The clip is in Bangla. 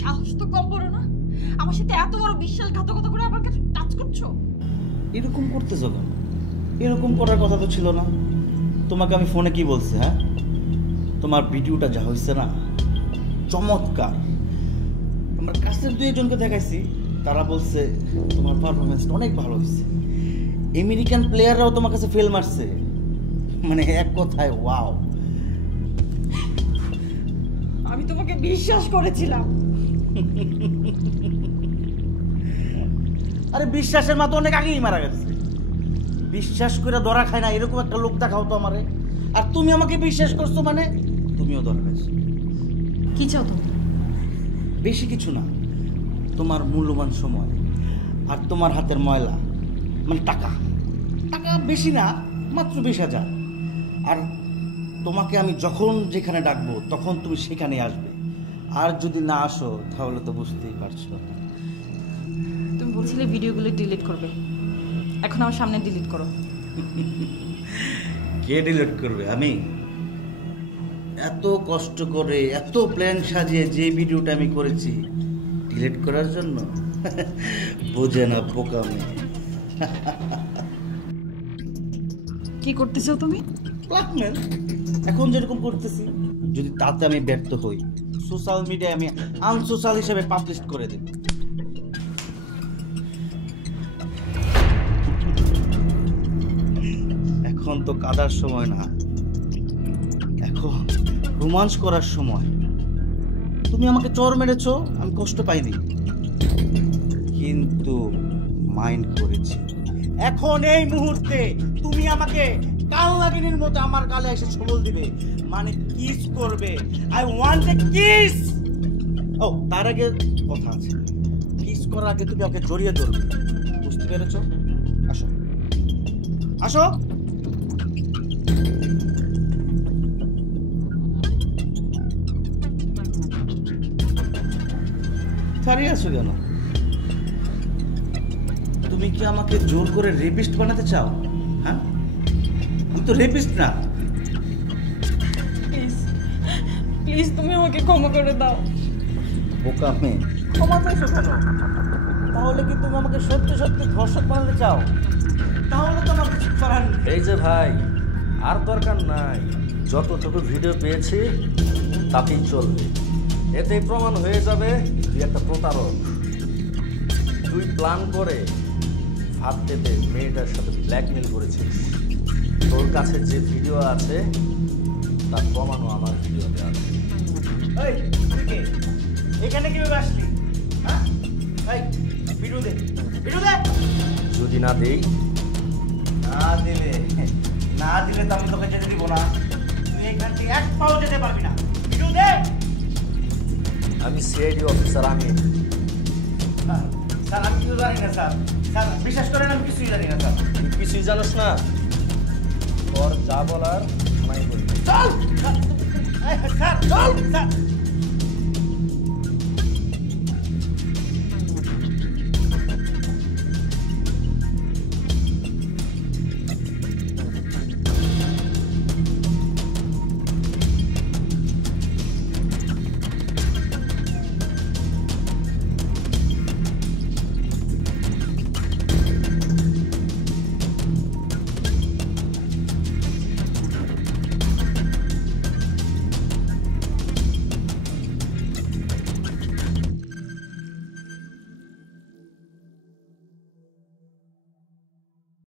সাহস তো কম বড় না, আমার সাথে এত বড় বিশ্বাসঘাতকতা করে আমার কাছে টাচ করছো। এরকম করতেছো কেন? এরকম করার কথা তো ছিল না। তোমাকে আমি ফোনে কি বলছি? হ্যাঁ, তোমার ভিডিওটা যা হয়েছে না, চমৎকার। আমার কাছের দুইজনকে দেখাইছি, তারা বলছে তোমার পারফরমেন্সটা অনেক ভালো হয়েছে। আমেরিকান প্লেয়াররাও তোমার কাছে ফেল মারছে, মানে এক কথায় ওয়াও। আমি তোমাকে বিশ্বাস করেছিলাম। আরে বিশ্বাসের মা তো অনেক আগেই মারা গেছে। বিশ্বাস করে ধরা খায় না এরকম একটা লোক দেখাও তো আমারে। আর তুমি আমাকে বিশ্বাস করছো মানে তুমিও ধরা খাইছো। কি চাও তুমি? বেশি কিছু না, তোমার মূল্যবান সময় আর তোমার হাতের ময়লা, মানে টাকা। টাকা বেশি না, মাত্র 20,000। আর তোমাকে আমি যখন যেখানে ডাকবো তখন তুমি সেখানে আসবে। আর যদি না আসো তাহলে তো বুঝতেই পারছো। তুমি বলছিলে ভিডিওগুলো ডিলিট করবে, এখন আমার সামনে ডিলিট করো। কে ডিলিট করবে? আমি? এত কষ্ট করে এত প্ল্যান সাজিয়ে যে ভিডিওটা আমি করেছি ডিলিট করার জন্য? বোঝে না বোকা মেয়ে। কি করতেছো তুমি? ব্ল্যাকমেল। এখন যেরকম করতেছি, যদি তাতে আমি ব্যর্থ হই সোশ্যাল মিডিয়ায় আমি আনসোশ্যাল হিসেবে পাবলিশ করে দেব। এখন তো কাদার সময় না, এখন রোমান্স করার সময়। তুমি আমাকে চর মেরেছো, আমি কষ্ট পাইনি, কিন্তু মাইন্ড করেছি। এখন এই মুহূর্তে তুমি আমাকে কাল লাগিনীর মতো আমার গালে এসে ছবল দিবে, মানে কিস করবে। I want a kiss. ও, তার আগে কথা আছে। কিস করার আগে তুমি ওকে জড়িয়ে ধরবে, বুঝতে পেরেছো? আসো আসো। দাঁড়িয়ে আছো কেন? তুমি কি আমাকে জোর করে রেপিস্ট বানাতে চাও? হ্যাঁ, আমি তো রেপিস্ট না। প্লিজ প্লিজ তুমি আমাকে ক্ষমা করে দাও। বোকা মেয়ে, ক্ষমা চাইছো কেন? তাহলে কি তুমি আমাকে সত্যি সত্যি ধর্ষক বানাতে চাও? তাহলে তো আমার কিছু করার নেই। এই যে ভাই, আর দরকার নাই। যতটুকু ভিডিও পেয়েছি তাতেই চলবে। এতেই প্রমাণ হয়ে যাবে তুই একটা প্রতারক। তুই প্ল্যান করে ফাঁদ পেতে মেয়েটার সাথে ব্ল্যাকমেল করেছিস। তোর কাছে যে ভিডিও আছে তার প্রমাণও আমার ভিডিওতে আছে। এই, তুই কে? এখানে কিভাবে আসলি? হ্যাঁ, এই ভিডিও দে, ভিডিও দে। যদি না দেই? না দিলে তো আমি তোকে যেতে দিব না। তুই এখান থেকে এক পাও যেতে পারবি না। ভিডিও দে। আমি সিআইডি অফিসার। আমি স্যার, আমি কিছু জানি না স্যার। স্যার বিশ্বাস করেন, আমি কিছুই জানি না স্যার। তুই কিছুই জানিস না? ওর যা বলার নাই বলবি। চল স্যার, চল স্যার।